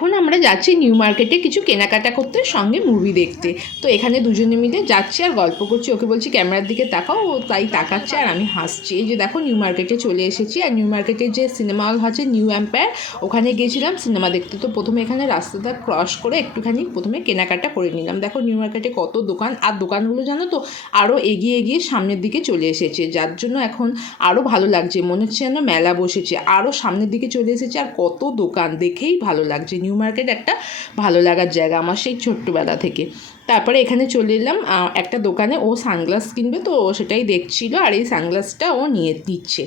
এখন আমরা যাচ্ছি নিউ মার্কেটে কিছু কেনাকাটা করতে, সঙ্গে মুভি দেখতে। তো এখানে দুজনে মিলে যাচ্ছি আর গল্প করছি। ওকে বলছি ক্যামেরার দিকে তাকাও, ও তাই তাকাচ্ছে আর আমি হাসছি। এই যে দেখো নিউ মার্কেটে চলে এসেছি। আর নিউ মার্কেটের যে সিনেমা হল আছে নিউ এম্পায়ার, ওখানে গিয়েছিলাম সিনেমা দেখতে। তো প্রথমে এখানে রাস্তাটা ক্রস করে একটুখানি প্রথমে কেনাকাটা করে নিলাম। দেখো নিউ মার্কেটে কত দোকান, আর দোকানগুলো জানো তো আরও এগিয়ে এগিয়ে সামনের দিকে চলে এসেছে, যার জন্য এখন আরও ভালো লাগছে। মনে হচ্ছে যেন মেলা বসেছে, আরও সামনের দিকে চলে এসেছে। আর কত দোকান, দেখেই ভালো লাগছে। নিউ মার্কেট একটা ভালো লাগার জায়গা আমার সেই ছোট্টবেলা থেকে। তারপরে এখানে চলে এলাম একটা দোকানে, ও সানগ্লাস কিনবে, তো ও সেটাই দেখছিল আর এই সানগ্লাসটা ও নিয়ে দিচ্ছে।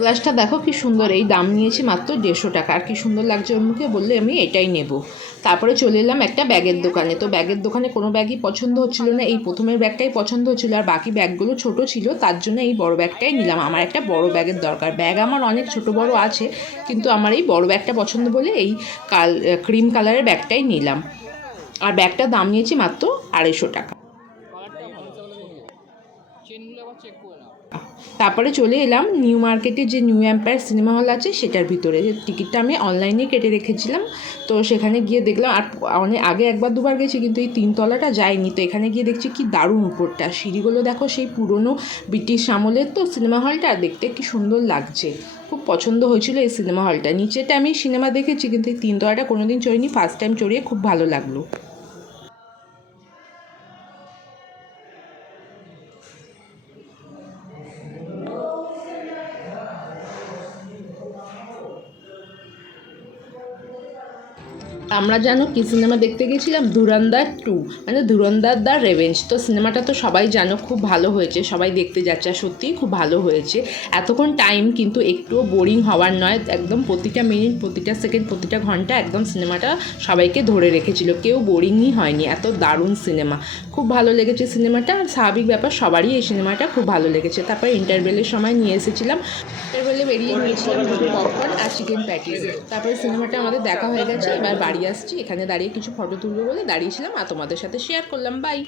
গ্লাসটা দেখো কি সুন্দর, এই দাম নিয়েছি মাত্র 150 টাকা। আর কি সুন্দর লাগছে ওর মুখে, বললে আমি এটাই নেব। তারপরে চলে এলাম একটা ব্যাগের দোকানে। তো ব্যাগের দোকানে কোনো ব্যাগই পছন্দ হচ্ছিল না, এই প্রথমের ব্যাগটাই পছন্দ হচ্ছিলো। আর বাকি ব্যাগগুলো ছোট ছিল, তার জন্য এই বড় ব্যাগটাই নিলাম। আমার একটা বড় ব্যাগের দরকার। ব্যাগ আমার অনেক ছোট বড় আছে, কিন্তু আমার এই বড় ব্যাগটা পছন্দ বলে এই ক্রিম কালারের ব্যাগটাই নিলাম। আর ব্যাগটার দাম নিয়েছি মাত্র 250 টাকা। তারপরে চলে এলাম নিউ মার্কেটে যে নিউ এম্পায়ার সিনেমা হল আছে সেটার ভিতরে। টিকিটটা আমি অনলাইনে কেটে রেখেছিলাম। তো সেখানে গিয়ে দেখলাম, আর অনেক আগে একবার দুবার গেছি কিন্তু এই 3তলাটা যাইনি। তো এখানে গিয়ে দেখছি কি দারুণ উপরটা, সিঁড়িগুলো দেখো সেই পুরনো ব্রিটিশ আমলের তো সিনেমা হলটা, দেখতে কি সুন্দর লাগছে। খুব পছন্দ হয়েছিল এই সিনেমা হলটা। নিচেটা আমি সিনেমা দেখেছি কিন্তু এই 3তলাটা কোনোদিন চড়িনি, ফার্স্ট টাইম চড়িয়ে খুব ভালো লাগলো। আমরা জানো কি সিনেমা দেখতে গেছিলাম, ধুরন্ধর 2, মানে ধুরন্ধর দ্য রেভেঞ্জ। তো সিনেমাটা তো সবাই জানো খুব ভালো হয়েছে, সবাই দেখতে যাচ্ছে আর সত্যিই খুব ভালো হয়েছে। এতক্ষণ টাইম কিন্তু একটুও বোরিং হওয়ার নয়, একদম প্রতিটা মিনিট, প্রতিটা সেকেন্ড, প্রতিটা ঘন্টা একদম সিনেমাটা সবাইকে ধরে রেখেছিল, কেউ বোরিংই হয়নি। এত দারুণ সিনেমা, খুব ভালো লেগেছে সিনেমাটা। আর স্বাভাবিক ব্যাপার, সবারই এই সিনেমাটা খুব ভালো লেগেছে। তারপর ইন্টারভেলের সময় নিয়ে এসেছিলাম, ইন্টারভেলে বেরিয়ে নিয়েছিলাম দুটো পপকর্ন আর চিকেন প্যাটিস। তারপরে সিনেমাটা আমাদের দেখা হয়ে গেছে, এবার বাড়ি আসছি। এখানে দাঁড়িয়ে কিছু ফটো তুলবো বলে দাঁড়িয়েছিলাম আর তোমাদের সাথে শেয়ার করলাম। বাই।